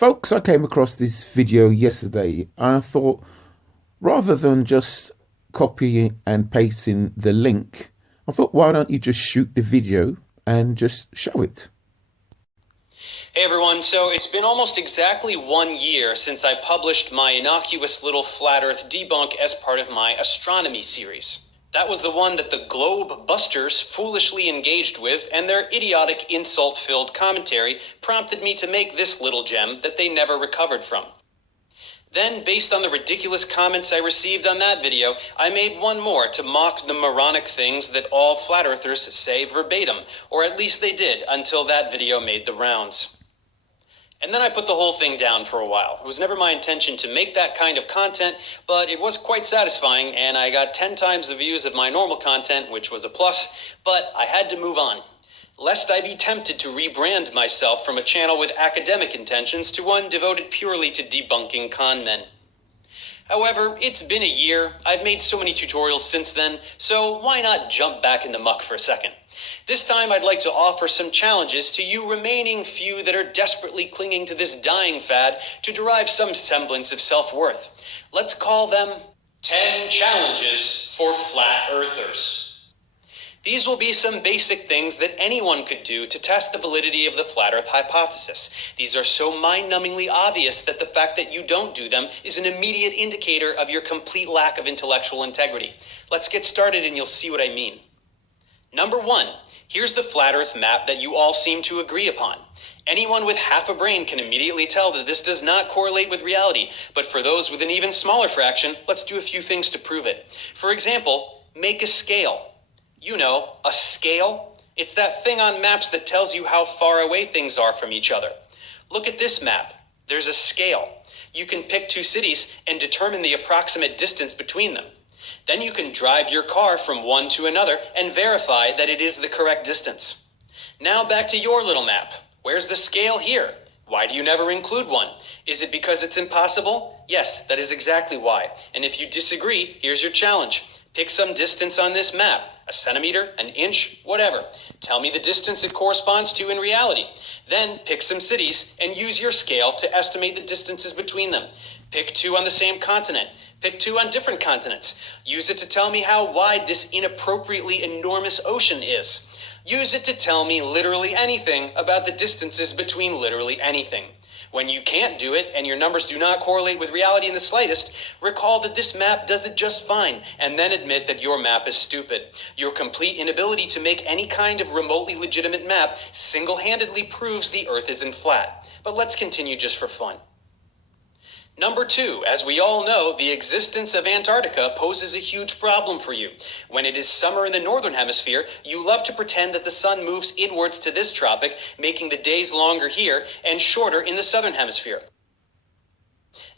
Folks, I came across this video yesterday and I thought rather than just copying and pasting the link, I thought why don't you just shoot the video and just show it. Hey everyone, so it's been almost exactly 1 year since I published my innocuous little flat earth debunk as part of my Astronomy series. That was the one that the Globe Busters foolishly engaged with, and their idiotic insult-filled commentary prompted me to make this little gem that they never recovered from. Then, based on the ridiculous comments I received on that video, I made one more to mock the moronic things that all flat earthers say verbatim, or at least they did until that video made the rounds. And then I put the whole thing down for a while. It was never my intention to make that kind of content, but it was quite satisfying, and I got 10 times the views of my normal content, which was a plus, but I had to move on, lest I be tempted to rebrand myself from a channel with academic intentions to one devoted purely to debunking con men. However, it's been a year, I've made so many tutorials since then, so why not jump back in the muck for a second? This time I'd like to offer some challenges to you remaining few that are desperately clinging to this dying fad to derive some semblance of self-worth. Let's call them 10 Challenges for Flat Earthers. These will be some basic things that anyone could do to test the validity of the flat earth hypothesis. These are so mind-numbingly obvious that the fact that you don't do them is an immediate indicator of your complete lack of intellectual integrity. Let's get started and you'll see what I mean. Number 1, here's the flat earth map that you all seem to agree upon. Anyone with half a brain can immediately tell that this does not correlate with reality, but for those with an even smaller fraction, let's do a few things to prove it. For example, make a scale. You know, a scale? It's that thing on maps that tells you how far away things are from each other. Look at this map. There's a scale. You can pick two cities and determine the approximate distance between them. Then you can drive your car from one to another and verify that it is the correct distance. Now back to your little map. Where's the scale here? Why do you never include one? Is it because it's impossible? Yes, that is exactly why. And if you disagree, here's your challenge. Pick some distance on this map, a centimeter, an inch, whatever. Tell me the distance it corresponds to in reality. Then pick some cities and use your scale to estimate the distances between them. Pick two on the same continent. Pick two on different continents. Use it to tell me how wide this inappropriately enormous ocean is. Use it to tell me literally anything about the distances between literally anything. When you can't do it and your numbers do not correlate with reality in the slightest, recall that this map does it just fine, and then admit that your map is stupid. Your complete inability to make any kind of remotely legitimate map single-handedly proves the Earth isn't flat. But let's continue just for fun. Number 2, as we all know, the existence of Antarctica poses a huge problem for you. When it is summer in the northern hemisphere, you love to pretend that the sun moves inwards to this tropic, making the days longer here and shorter in the southern hemisphere.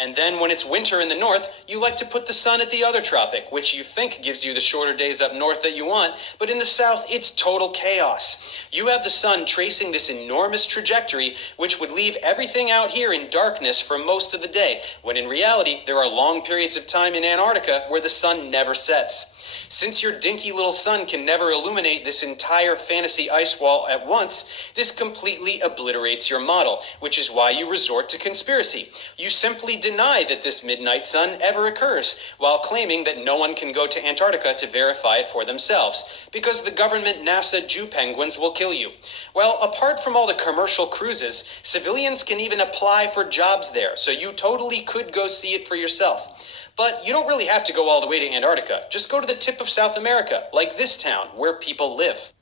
And then when it's winter in the north, you like to put the sun at the other tropic, which you think gives you the shorter days up north that you want, but in the south, it's total chaos. You have the sun tracing this enormous trajectory, which would leave everything out here in darkness for most of the day, when in reality, there are long periods of time in Antarctica where the sun never sets. Since your dinky little sun can never illuminate this entire fantasy ice wall at once, this completely obliterates your model, which is why you resort to conspiracy. You simply deny that this midnight sun ever occurs, while claiming that no one can go to Antarctica to verify it for themselves, because the government NASA Jew penguins will kill you. Well, apart from all the commercial cruises, civilians can even apply for jobs there, so you totally could go see it for yourself. But you don't really have to go all the way to Antarctica. Just go to the tip of South America, like this town, where people live.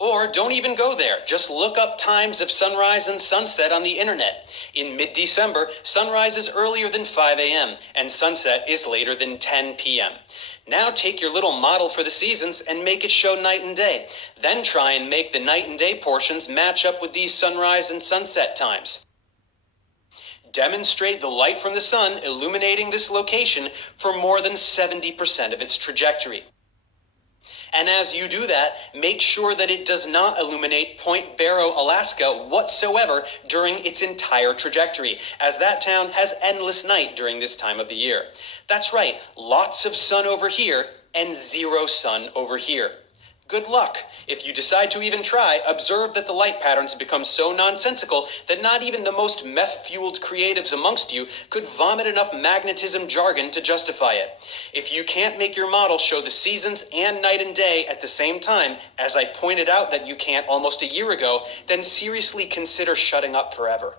Or don't even go there. Just look up times of sunrise and sunset on the internet. In mid-December, sunrise is earlier than 5 a.m., and sunset is later than 10 p.m. Now take your little model for the seasons and make it show night and day. Then try and make the night and day portions match up with these sunrise and sunset times. Demonstrate the light from the sun illuminating this location for more than 70% of its trajectory. And as you do that, make sure that it does not illuminate Point Barrow, Alaska whatsoever during its entire trajectory, as that town has endless night during this time of the year. That's right, lots of sun over here and zero sun over here. Good luck. If you decide to even try, observe that the light patterns become so nonsensical that not even the most meth-fueled creatives amongst you could vomit enough magnetism jargon to justify it. If you can't make your model show the seasons and night and day at the same time, as I pointed out that you can't almost a year ago, then seriously consider shutting up forever.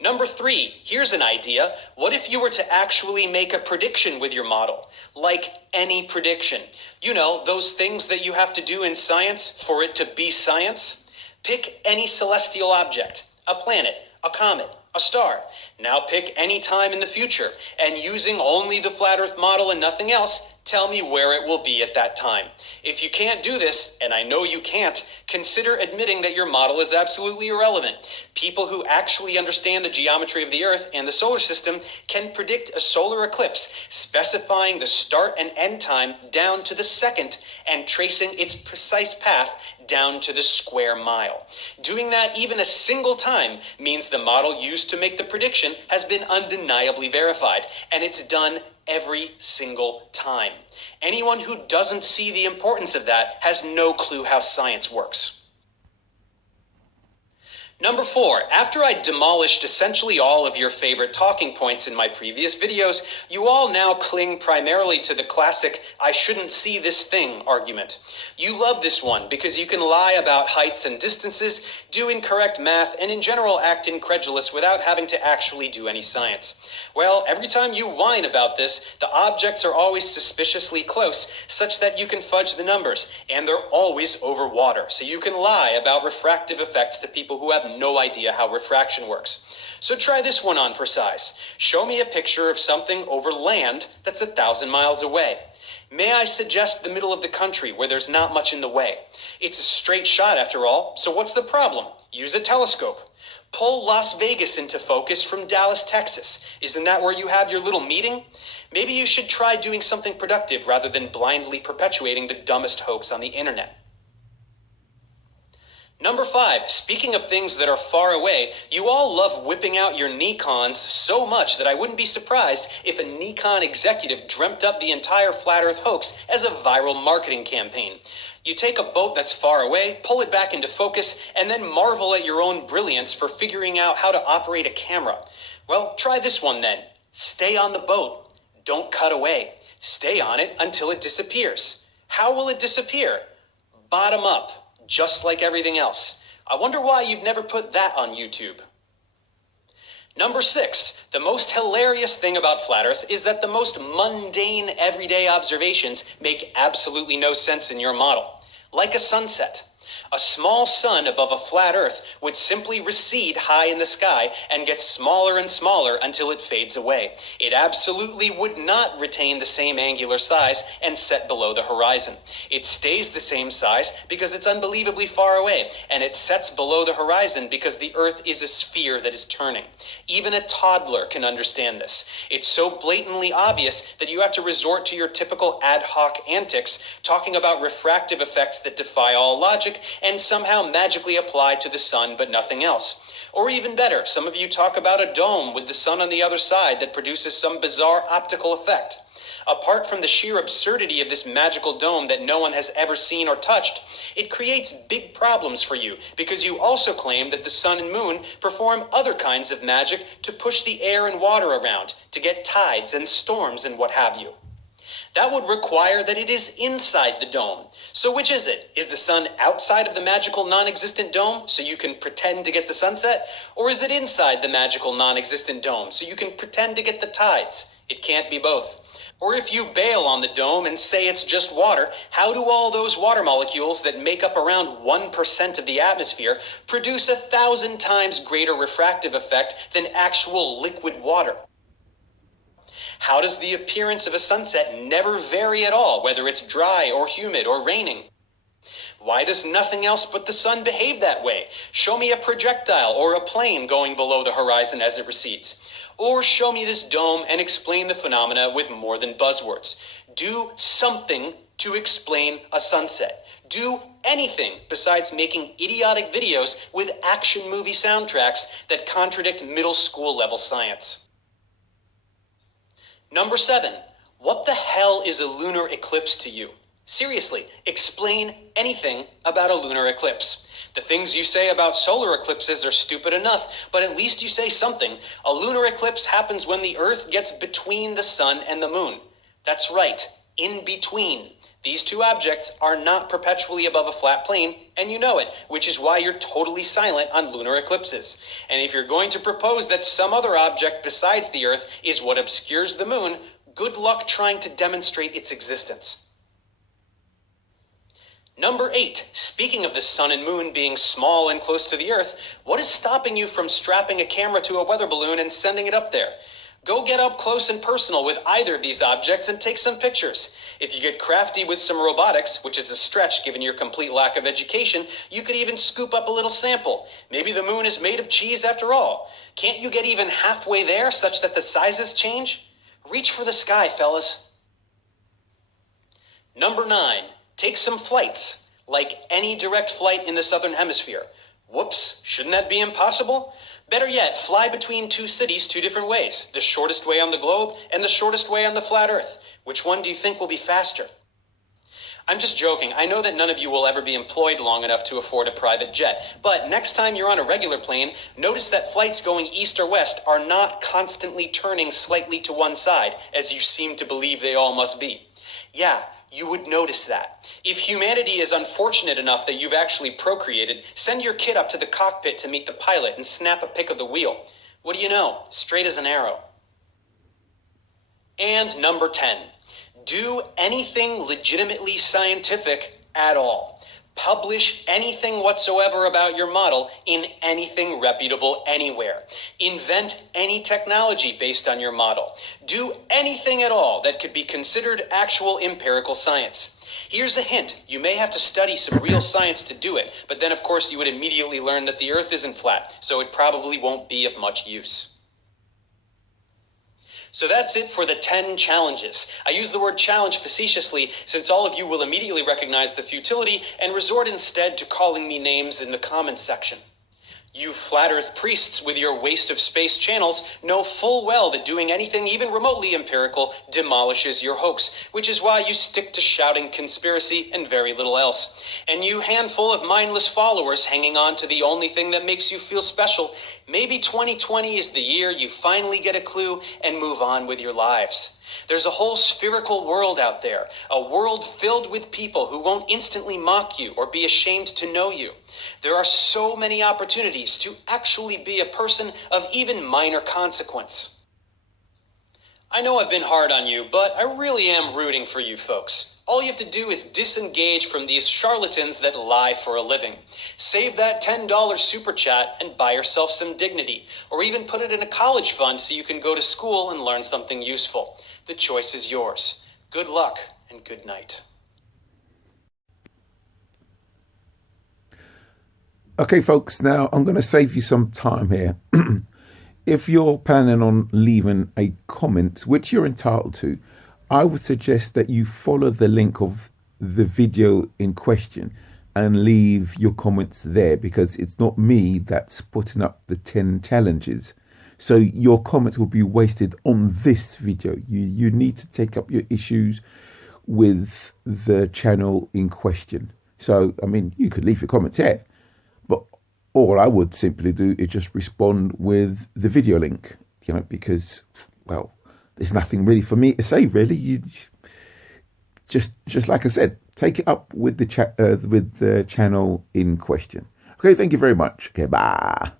Number 3, here's an idea. What if you were to actually make a prediction with your model? Like any prediction. You know, those things that you have to do in science for it to be science. Pick any celestial object, a planet, a comet, a star. Now pick any time in the future, and using only the flat Earth model and nothing else, tell me where it will be at that time. If you can't do this, and I know you can't, consider admitting that your model is absolutely irrelevant. People who actually understand the geometry of the Earth and the solar system can predict a solar eclipse, specifying the start and end time down to the second and tracing its precise path down to the square mile. Doing that even a single time means the model used to make the prediction has been undeniably verified, and it's done every single time. Anyone who doesn't see the importance of that has no clue how science works. Number 4, after I demolished essentially all of your favorite talking points in my previous videos, you all now cling primarily to the classic "I shouldn't see this thing" argument. You love this one because you can lie about heights and distances, do incorrect math, and in general act incredulous without having to actually do any science. Well, every time you whine about this, the objects are always suspiciously close, such that you can fudge the numbers, and they're always over water, so you can lie about refractive effects to people who have no idea how refraction works. So try this one on for size. Show me a picture of something over land that's 1,000 miles away. May I suggest the middle of the country where there's not much in the way? It's a straight shot after all, so what's the problem? Use a telescope. Pull Las Vegas into focus from Dallas, Texas. Isn't that where you have your little meeting? Maybe you should try doing something productive rather than blindly perpetuating the dumbest hoax on the internet. Number 5, speaking of things that are far away, you all love whipping out your Nikons so much that I wouldn't be surprised if a Nikon executive dreamt up the entire flat Earth hoax as a viral marketing campaign. You take a boat that's far away, pull it back into focus, and then marvel at your own brilliance for figuring out how to operate a camera. Well, try this one then. Stay on the boat. Don't cut away. Stay on it until it disappears. How will it disappear? Bottom up. Just like everything else. I wonder why you've never put that on YouTube. Number 6, the most hilarious thing about Flat Earth is that the most mundane everyday observations make absolutely no sense in your model. Like a sunset. A small sun above a flat Earth would simply recede high in the sky and get smaller and smaller until it fades away. It absolutely would not retain the same angular size and set below the horizon. It stays the same size because it's unbelievably far away, and it sets below the horizon because the Earth is a sphere that is turning. Even a toddler can understand this. It's so blatantly obvious that you have to resort to your typical ad hoc antics, talking about refractive effects that defy all logic and somehow magically apply to the sun but nothing else. Or even better, some of you talk about a dome with the sun on the other side that produces some bizarre optical effect. Apart from the sheer absurdity of this magical dome that no one has ever seen or touched, it creates big problems for you because you also claim that the sun and moon perform other kinds of magic to push the air and water around, to get tides and storms and what have you. That would require that it is inside the dome. So which is it? Is the sun outside of the magical non-existent dome so you can pretend to get the sunset? Or is it inside the magical non-existent dome so you can pretend to get the tides? It can't be both. Or if you bail on the dome and say it's just water, how do all those water molecules that make up around 1% of the atmosphere produce 1,000 times greater refractive effect than actual liquid water? How does the appearance of a sunset never vary at all, whether it's dry or humid or raining? Why does nothing else but the sun behave that way? Show me a projectile or a plane going below the horizon as it recedes. Or show me this dome and explain the phenomena with more than buzzwords. Do something to explain a sunset. Do anything besides making idiotic videos with action movie soundtracks that contradict middle school level science. Number 7, what the hell is a lunar eclipse to you? Seriously, explain anything about a lunar eclipse. The things you say about solar eclipses are stupid enough, but at least you say something. A lunar eclipse happens when the Earth gets between the sun and the moon. That's right, in between. These two objects are not perpetually above a flat plane, and you know it, which is why you're totally silent on lunar eclipses. And if you're going to propose that some other object besides the Earth is what obscures the moon, good luck trying to demonstrate its existence. Number 8, speaking of the sun and moon being small and close to the Earth, what is stopping you from strapping a camera to a weather balloon and sending it up there? Go get up close and personal with either of these objects and take some pictures. If you get crafty with some robotics, which is a stretch given your complete lack of education, you could even scoop up a little sample. Maybe the moon is made of cheese after all. Can't you get even halfway there such that the sizes change? Reach for the sky, fellas. Number 9. Take some flights, like any direct flight in the southern hemisphere. Whoops, shouldn't that be impossible? Better yet, fly between two cities 2 different ways, the shortest way on the globe and the shortest way on the flat Earth. Which one do you think will be faster? I'm just joking. I know that none of you will ever be employed long enough to afford a private jet, but next time you're on a regular plane, notice that flights going east or west are not constantly turning slightly to one side, as you seem to believe they all must be. Yeah, you would notice that. If humanity is unfortunate enough that you've actually procreated, send your kid up to the cockpit to meet the pilot and snap a pic of the wheel. What do you know? Straight as an arrow. And number 10, do anything legitimately scientific at all. Publish anything whatsoever about your model in anything reputable anywhere. Invent any technology based on your model. Do anything at all that could be considered actual empirical science. Here's a hint. You may have to study some real science to do it, but then of course you would immediately learn that the Earth isn't flat, so it probably won't be of much use. So that's it for the 10 challenges. I use the word challenge facetiously since all of you will immediately recognize the futility and resort instead to calling me names in the comments section. You flat earth priests with your waste of space channels know full well that doing anything even remotely empirical demolishes your hoax, which is why you stick to shouting conspiracy and very little else. And you handful of mindless followers hanging on to the only thing that makes you feel special, maybe 2020 is the year you finally get a clue and move on with your lives. There's a whole spherical world out there, a world filled with people who won't instantly mock you or be ashamed to know you. There are so many opportunities to actually be a person of even minor consequence. I know I've been hard on you, but I really am rooting for you folks. All you have to do is disengage from these charlatans that lie for a living. Save that $10 super chat and buy yourself some dignity, or even put it in a college fund so you can go to school and learn something useful. The choice is yours. Good luck and good night. Okay, folks, now I'm going to save you some time here. If you're planning on leaving a comment, which you're entitled to, I would suggest that you follow the link of the video in question and leave your comments there, because it's not me that's putting up the 10 challenges. So your comments will be wasted on this video. You need to take up your issues with the channel in question. So, I mean, you could leave your comments here, but all I would simply do is just respond with the video link, you know, because, well, there's nothing really for me to say, really. You just like I said, take it up with the channel in question. Okay, thank you very much. Okay, bye.